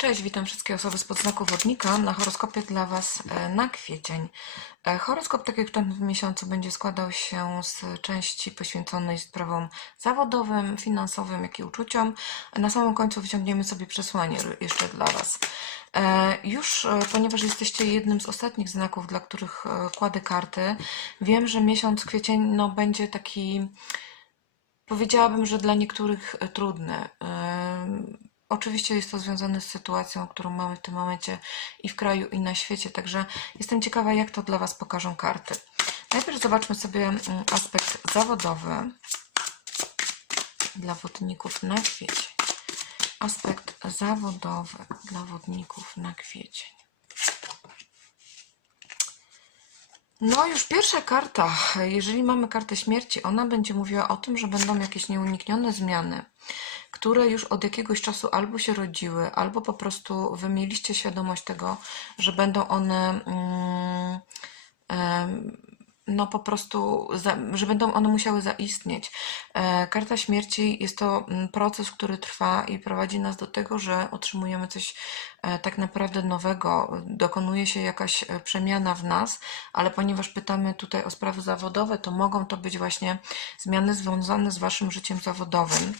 Cześć, witam wszystkie osoby z podznaku wodnika na horoskopie dla Was e, na kwiecień. E, Horoskop, tak jak w miesiącu, będzie składał się z części poświęconej sprawom zawodowym, finansowym, jak i uczuciom. Na samym końcu wyciągniemy sobie przesłanie jeszcze dla Was. E, Już, ponieważ jesteście jednym z ostatnich znaków, dla których kładę karty, wiem, że miesiąc kwiecień no, będzie taki Powiedziałabym, że dla niektórych trudne. Ym, Oczywiście jest to związane z sytuacją, którą mamy w tym momencie i w kraju, i na świecie, także jestem ciekawa, jak to dla Was pokażą karty. Najpierw zobaczmy sobie mm, aspekt zawodowy dla wodników na kwiecień. Aspekt zawodowy dla wodników na kwiecień. No, już pierwsza karta. Jeżeli mamy kartę śmierci, ona będzie mówiła o tym, że będą jakieś nieuniknione zmiany, które już od jakiegoś czasu albo się rodziły, albo po prostu wy mieliście świadomość tego, że będą one. Mm, no po prostu, że będą one musiały zaistnieć. E, karta śmierci jest to mm, proces, który trwa i prowadzi nas do tego, że otrzymujemy coś e, tak naprawdę nowego, dokonuje się jakaś e, przemiana w nas, ale ponieważ pytamy tutaj o sprawy zawodowe, to mogą to być właśnie zmiany związane z waszym życiem zawodowym,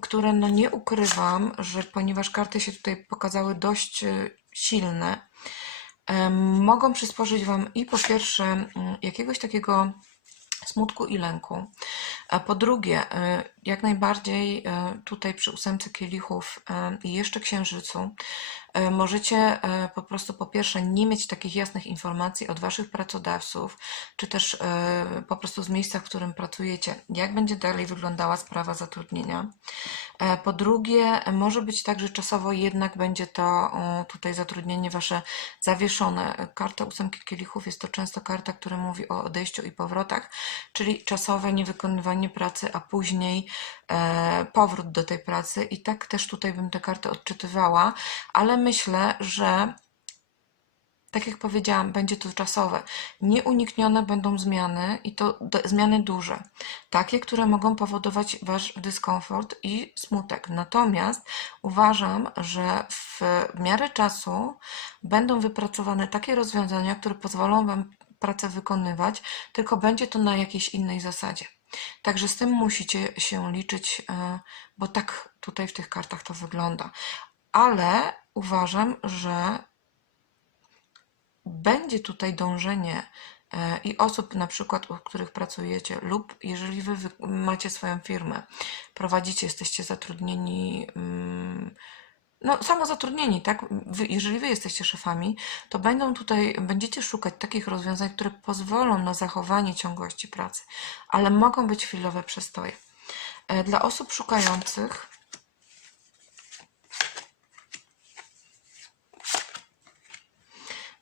które no nie ukrywam, że ponieważ karty się tutaj pokazały dość e, silne, em, mogą przysporzyć Wam i po pierwsze jakiegoś takiego smutku i lęku. A po drugie, e, jak najbardziej e, tutaj przy ósemce kielichów e, i jeszcze księżycu e, możecie e, po prostu po pierwsze nie mieć takich jasnych informacji od Waszych pracodawców, czy też e, po prostu z miejsca, w którym pracujecie, jak będzie dalej wyglądała sprawa zatrudnienia. E, Po drugie, może być tak, że czasowo jednak będzie to tutaj zatrudnienie wasze zawieszone. Karta ósemki kielichów jest to często karta, która mówi o odejściu i powrotach, czyli czasowe niewykonywanie pracy, a później e, powrót do tej pracy. I tak też tutaj bym te karty odczytywała, ale myślę, że tak jak powiedziałam, będzie to czasowe. Nieuniknione będą zmiany i to zmiany duże, takie, które mogą powodować wasz dyskomfort i smutek. Natomiast uważam, że w miarę czasu będą wypracowane takie rozwiązania, które pozwolą wam pracę wykonywać, tylko będzie to na jakiejś innej zasadzie. Także z tym musicie się liczyć, e, bo tak tutaj w tych kartach to wygląda. Ale uważam, że będzie tutaj dążenie e, i osób na przykład, u których pracujecie, lub jeżeli wy macie swoją firmę, prowadzicie, jesteście zatrudnieni, mm, no samozatrudnieni, tak? Wy, jeżeli wy jesteście szefami, to będą tutaj, będziecie szukać takich rozwiązań, które pozwolą na zachowanie ciągłości pracy, ale mogą być chwilowe przestoje. E, Dla osób szukających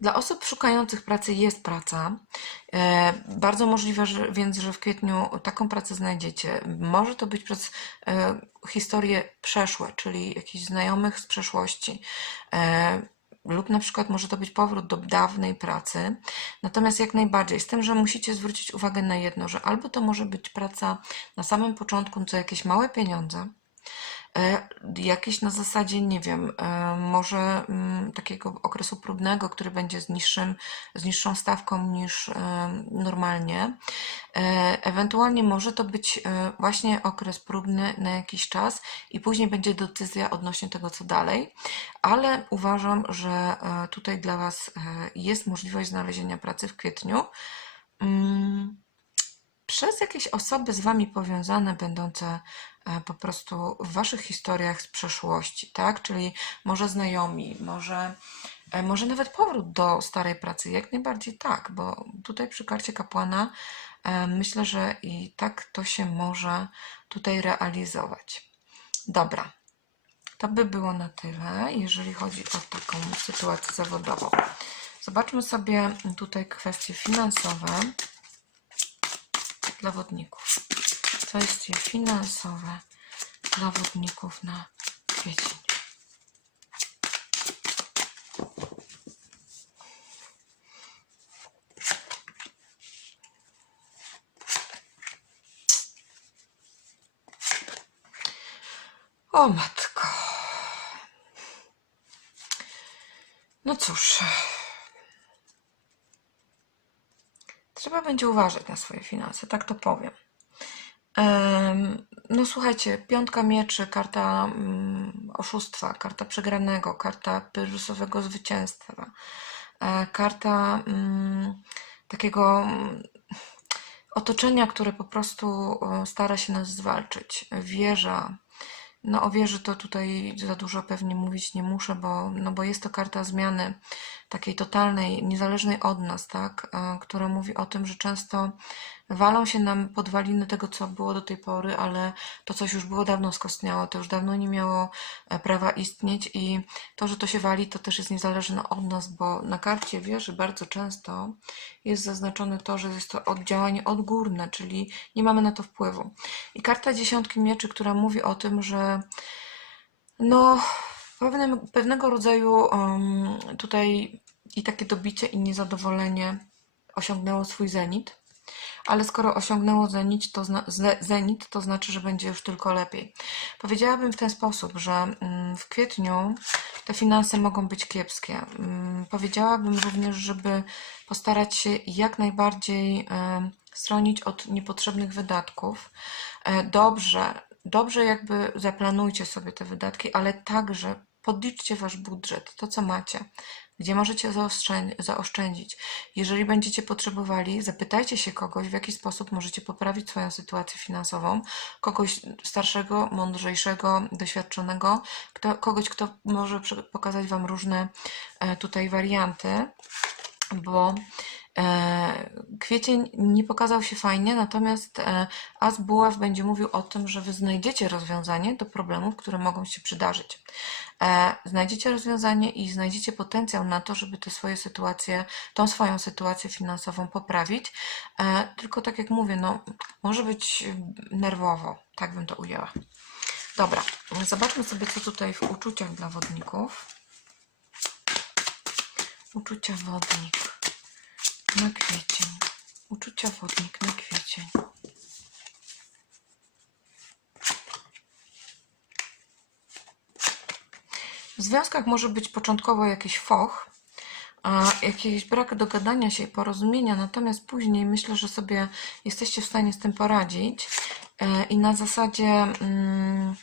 Dla osób szukających pracy jest praca. E, bardzo możliwe, że, więc, że w kwietniu taką pracę znajdziecie. Może to być przez e, historie przeszłe, czyli jakichś znajomych z przeszłości. E, lub na przykład może to być powrót do dawnej pracy. Natomiast jak najbardziej, z tym, że musicie zwrócić uwagę na jedno, że albo to może być praca na samym początku za jakieś małe pieniądze, Jakieś na zasadzie, nie wiem, e, może mm, takiego okresu próbnego, który będzie z, niższym, z niższą stawką niż e, normalnie. E, Ewentualnie może to być e, właśnie okres próbny na jakiś czas i później będzie decyzja odnośnie tego, co dalej. Ale uważam, że e, tutaj dla Was e, jest możliwość znalezienia pracy w kwietniu. Mm, przez jakieś osoby z Wami powiązane, będące e, po prostu w Waszych historiach z przeszłości, tak? Czyli może znajomi, może, e, może nawet powrót do starej pracy, jak najbardziej tak, bo tutaj przy karcie kapłana e, myślę, że i tak to się może tutaj realizować. Dobra, to by było na tyle, jeżeli chodzi o taką sytuację zawodową. Zobaczmy sobie tutaj kwestie finansowe dla wodników. Kwestie finansowe dla na kwiecień. O matko. No cóż, trzeba będzie uważać na swoje finanse, tak to powiem. No słuchajcie, piątka mieczy, karta mm, oszustwa, karta przegranego, karta pyrrusowego zwycięstwa, e, karta mm, takiego mm, otoczenia, które po prostu stara się nas zwalczyć. Wieża. No o wieży to tutaj za dużo pewnie mówić nie muszę, bo, no bo jest to karta zmiany takiej totalnej, niezależnej od nas, tak? E, która mówi o tym, że często walą się nam podwaliny tego, co było do tej pory, ale to coś już było dawno skostniało, to już dawno nie miało e, prawa istnieć i to, że to się wali, to też jest niezależne od nas, bo na karcie wieży bardzo często jest zaznaczone to, że jest to oddziałanie odgórne, czyli nie mamy na to wpływu. I karta dziesiątki mieczy, która mówi o tym, że no, pewnym, pewnego rodzaju um, tutaj i takie dobicie i niezadowolenie osiągnęło swój zenit. Ale skoro osiągnęło zenit to, zenit, to znaczy, że będzie już tylko lepiej. Powiedziałabym w ten sposób, że mm, w kwietniu te finanse mogą być kiepskie. Mm, Powiedziałabym również, żeby postarać się jak najbardziej em, stronić od niepotrzebnych wydatków. E, Dobrze, dobrze jakby zaplanujcie sobie te wydatki, ale także podliczcie wasz budżet, to co macie, gdzie możecie zaoszczę- zaoszczędzić. Jeżeli będziecie potrzebowali, zapytajcie się kogoś, w jaki sposób możecie poprawić swoją sytuację finansową, kogoś starszego, mądrzejszego, doświadczonego, kto, kogoś, kto może pokazać wam różne e, tutaj warianty, bo kwiecień nie pokazał się fajnie, natomiast e, As Buław będzie mówił o tym, że wy znajdziecie rozwiązanie do problemów, które mogą się przydarzyć. E, znajdziecie rozwiązanie i znajdziecie potencjał na to, żeby te swoje sytuacje, tą swoją sytuację finansową poprawić. E, tylko tak jak mówię, no, może być nerwowo, tak bym to ujęła. Dobra, zobaczmy sobie, co tutaj w uczuciach dla wodników. Uczucia wodnik na kwiecień. Uczucia wodnik na kwiecień. W związkach może być początkowo jakiś foch, jakiś brak dogadania się i porozumienia, natomiast później myślę, że sobie jesteście w stanie z tym poradzić e, i na zasadzie mm,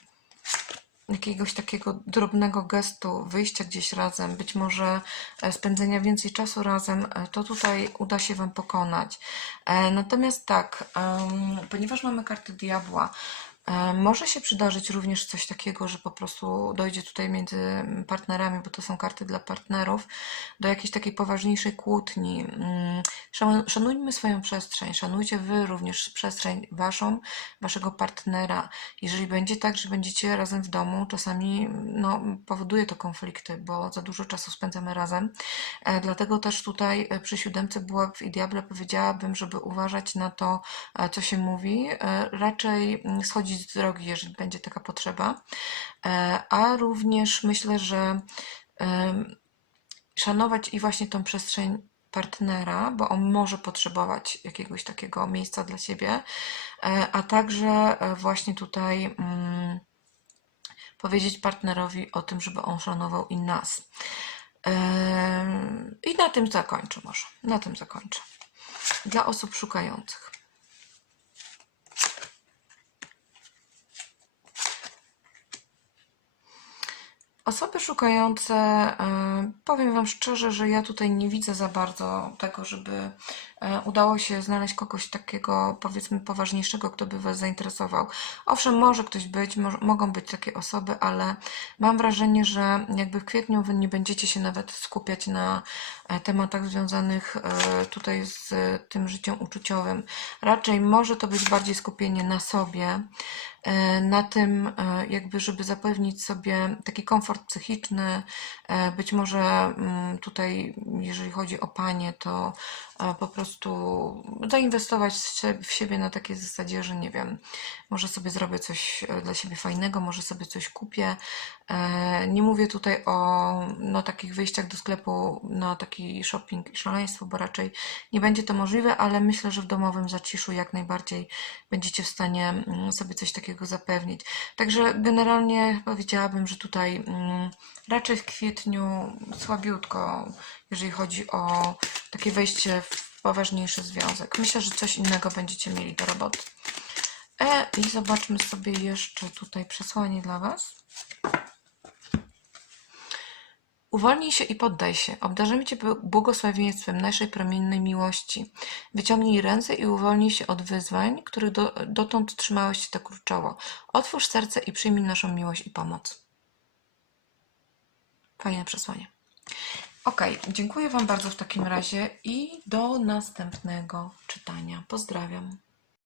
jakiegoś takiego drobnego gestu, wyjścia gdzieś razem, być może e, spędzenia więcej czasu razem, e, to tutaj uda się Wam pokonać. E, Natomiast tak, ponieważ mamy kartę diabła, może się przydarzyć również coś takiego, że po prostu dojdzie tutaj między partnerami, bo to są karty dla partnerów, do jakiejś takiej poważniejszej kłótni. Mm, szanu- Szanujmy swoją przestrzeń, szanujcie Wy również przestrzeń Waszą, Waszego partnera. Jeżeli będzie tak, że będziecie razem w domu, czasami no, powoduje to konflikty, bo za dużo czasu spędzamy razem. E, Dlatego też tutaj e, przy siódemce Buław i Diable powiedziałabym, żeby uważać na to, e, co się mówi, e, raczej mm, drogi, jeżeli będzie taka potrzeba. E, A również myślę, że szanować i właśnie tą przestrzeń partnera, bo on może potrzebować jakiegoś takiego miejsca dla siebie, e, a także e, właśnie tutaj mm, powiedzieć partnerowi o tym, żeby on szanował i nas. I na tym zakończę może. Na tym zakończę. Dla osób szukających. Osoby szukające, e, powiem Wam szczerze, że ja tutaj nie widzę za bardzo tego, żeby udało się znaleźć kogoś takiego, powiedzmy, poważniejszego, kto by Was zainteresował. Owszem, może ktoś być, mo mogą być takie osoby, ale mam wrażenie, że jakby w kwietniu Wy nie będziecie się nawet skupiać na e, tematach związanych e, tutaj z tym życiem uczuciowym. Raczej może to być bardziej skupienie na sobie, e, na tym, e, jakby, żeby zapewnić sobie taki komfort psychiczny. E, Być może mm, tutaj, jeżeli chodzi o panie, to e, po prostu zainwestować w sie- w siebie na takiej zasadzie, że nie wiem, może sobie zrobię coś e, dla siebie fajnego, może sobie coś kupię, E, Nie mówię tutaj o no, takich wyjściach do sklepu na taki shopping i szaleństwo, bo raczej nie będzie to możliwe, ale myślę, że w domowym zaciszu jak najbardziej będziecie w stanie mm, sobie coś takiego zapewnić. Także generalnie powiedziałabym, że tutaj mm, raczej w kwietniu słabiutko, jeżeli chodzi o takie wejście w poważniejszy związek. Myślę, że coś innego będziecie mieli do roboty. E, I zobaczmy sobie jeszcze tutaj przesłanie dla Was. Uwolnij się i poddaj się. Obdarzymy Cię bł- błogosławieństwem naszej promiennej miłości. Wyciągnij ręce i uwolnij się od wyzwań, których do, dotąd trzymałeś się tak kurczowo. Otwórz serce i przyjmij naszą miłość i pomoc. Fajne przesłanie. Ok, dziękuję Wam bardzo w takim razie i do następnego czytania. Pozdrawiam.